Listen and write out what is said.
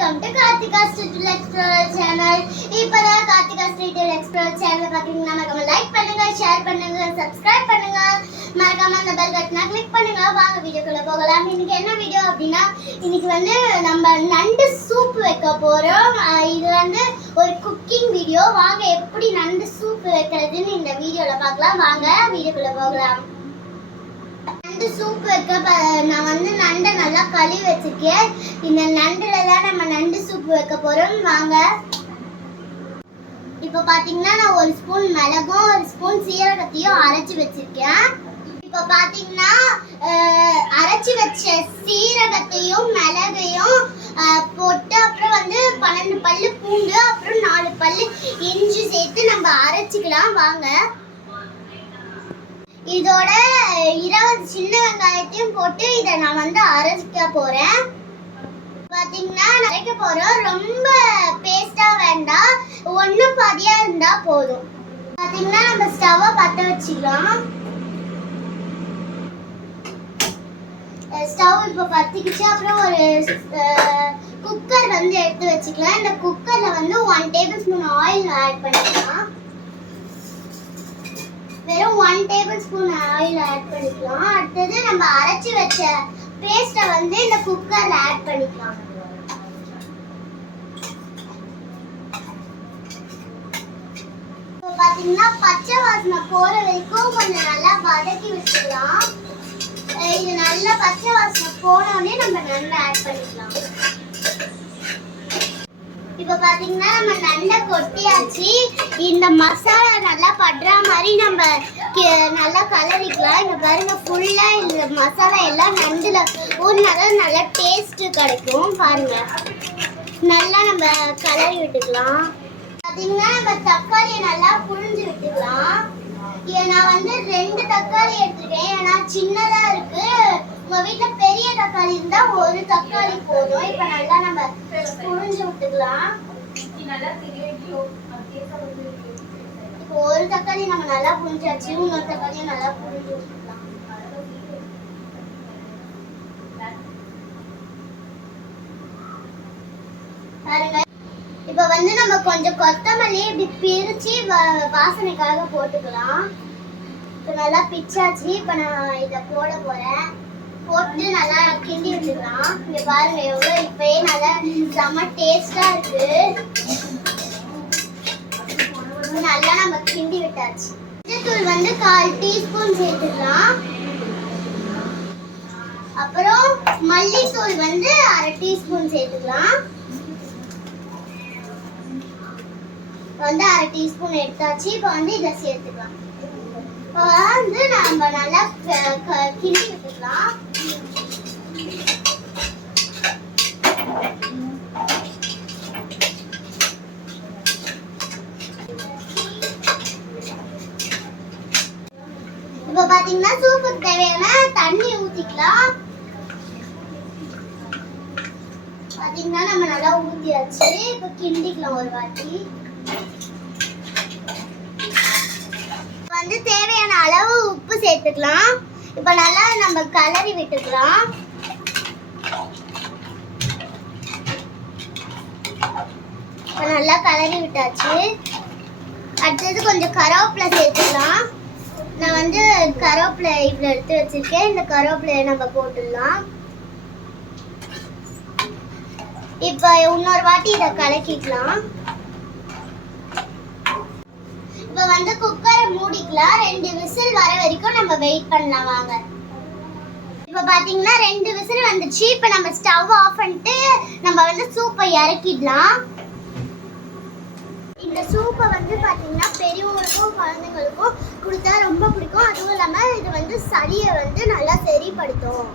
Welcome to Karthika street explorer channel. இப்பதான் Karthika street explorer channel பாத்தீங்கன்னா மறக்காம லைக் பண்ணுங்க, ஷேர் பண்ணுங்க, சப்ஸ்கிரைப் பண்ணுங்க, மறக்காம அந்த பெல் பட்டனை கிளிக் பண்ணுங்க. வாங்க வீடியோக்குள்ள போகலாம். இன்னைக்கு என்ன வீடியோ அப்படின்னா, இன்னைக்கு வந்து நம்ம நண்டு சூப் வைக்க போறோம். இது வந்து ஒரு குக்கிங் வீடியோ. வாங்க எப்படி நண்டு சூப் வைக்கிறதுன்னு இந்த வீடியோல பார்க்கலாம். வாங்க வீடியோக்குள்ள போகலாம். நண்டு சூப் வைக்க நான் வந்து நண்டை நல்லா கழுவி வச்சிருக்கேன். இந்த நண்டுல தான் நம்ம நண்டு சூப் வைக்க போறோம். வாங்க. இப்போ பாத்தீங்கன்னா நான் ஒரு ஸ்பூன் மிளகும் ஒரு ஸ்பூன் சீரகத்தையும் அரைச்சி வச்சிருக்கேன். இப்போ பாத்தீங்கன்னா அரைச்சி வச்ச சீரகத்தையும் மிளகையும் போட்டு அப்புறம் வந்து 12 பல்லு பூண்டு அப்புறம் 4 பல்லு இஞ்சி சேர்த்து நம்ம அரைச்சிக்கலாம். வாங்க. இதோட 20 சின்ன வெங்காயத்தையும் போட்டு இதை நான் வந்து அரைக்க போறேன். பாத்தீங்கன்னா அரைக்க போறோம். ரொம்ப பேஸ்டா வேண்டாம், ஒன்னும் பாதியா இருந்தா போதும். பாத்தீங்கன்னா நம்ம ஸ்டவ்வை பத்த வச்சுக்கலாம். ஸ்டவ் இப்போ பத்திக்கிச்சு. அப்புறம் ஒரு குக்கர் வந்து எடுத்து வச்சுக்கலாம். இந்த குக்கர்ல வந்து 1 டேபிள் ஸ்பூன் ஆயில் ஆட் பண்ணிக்கலாம். வெறும் 1 டேபிள் ஸ்பூன் ஆயில் ஆட் பண்ணிக்கலாம். அடுத்தது நம்ம அரைச்சி வச்ச பேஸ்ட்டை வந்து இந்த குக்கர்ல ஆட் பண்ணிக்கலாம். இப்போ பாத்தீங்கன்னா பச்சை வாசனை போற வரைக்கும் கொஞ்சம் நல்லா வதக்கி வச்சுக்கலாம். இது நல்லா பச்சை வாசனை போனோடனே நம்ம நல்லா ஆட் பண்ணிக்கலாம். இப்போ பாத்தீங்கன்னா நம்ம நண்டை கொட்டியாச்சு. இந்த மசாலா நல்லா படுற மாதிரி நம்ம நல்லா கலரிக்கலாம். இங்க பாருங்க, ஃபுல்லா இந்த மசாலா எல்லாம் நண்டுல ஊறினால நல்லா டேஸ்ட் கிடைக்கும். பாருங்க, நல்லா நம்ம கலரி விட்டுக்கலாம். பாத்தீங்கன்னா நம்ம தக்காளியை நல்லா புழிஞ்சு விட்டுக்கலாம். நான் வந்து 2 தக்காளி எடுத்துருக்கேன். ஏன்னா சின்னதா இருக்கு. உங்க வீட்டுல பெரிய தக்காளி இருந்தா 1 தக்காளி போதும். இப்ப நல்லா நம்ம புழிஞ்சு விட்டுக்கலாம். இப்போ 1 தக்காளி நம்ம நல்லா புழிஞ்சாச்சு. இன்னொரு தக்காளியும் நல்லா புழிஞ்சு விட்டுக்கலாம். பாருங்க, இப்ப வந்து நம்ம கொஞ்சம் கொத்தமல்லி இப்படி பிரிச்சு வாசனைக்காக போட்டுக்கலாம். இப்போ நல்லா பிச்சாச்சு. இப்ப நான் இதை போட போறேன். போட்டு நல்லா கிண்டி விட்டுக்கலாம். இங்க பாருங்க எவ்வளவு இப்பயே நல்லா செம்ம டேஸ்டா இருக்கு. நல்லா நம்ம கிண்டி விட்டாச்சு. மஞ்சள் வந்து 1/4 டீஸ்பூன் சேர்த்துக்கலாம். அப்புறம் மல்லித்தூள் வந்து 1/2 டீஸ்பூன் சேர்த்துக்கலாம். வந்து 1/2 டீஸ்பூன் எடுத்தாச்சு. இப்போ வந்து இதை சேர்த்துக்கலாம். இப்போ வந்து நம்ம நல்லா கிண்டி விட்டுக்கலாம். இப்போ பாத்தீங்கன்னா சூப்புக்கு தேவையான தண்ணி ஊத்திக்கலாம். பாத்தீங்கன்னா நம்ம நல்லா ஊத்தியாச்சு. இப்போ கிண்டிக்கலாம் ஒரு வாட்டி. வந்து தேவையான அளவு உப்பு சேர்த்துக்கலாம். இப்போ நல்லா நம்ம கலரி விட்டுக்கலாம். இப்போ நல்லா கலரி விட்டாச்சு. அடுத்தது கொஞ்சம் கருவேப்பிலை சேர்த்துக்கலாம். நான் வந்து கருவேப்பிலை இவ்வளோ எடுத்து வச்சிருக்கேன். இந்த கருவேப்பிலையை நம்ம போட்டுடலாம். இப்போ இன்னொரு வாட்டி இதை கலக்கிக்கலாம். இப்போ வந்து குக்கரை மூடிக்கலாம். 2 விசில் வர வரைக்கும் நம்ம வெயிட் பண்ணலாம். வாங்க. இப்போ பாத்தீங்கன்னா 2 விசில் வந்துச்சு. இப்போ நம்ம ஸ்டவ் ஆஃப் பண்ணிட்டு நம்ம வந்து சூப்பை இறக்கிடலாம். இந்த சூப்பை வந்து பாத்தீங்கன்னா பெரியவங்களுக்கும் குழந்தைங்களுக்கும் கொடுத்தா ரொம்ப பிடிக்கும். அதுவும் இல்லாமல் இது வந்து சளியை வந்து நல்லா சரிப்படுத்தும்.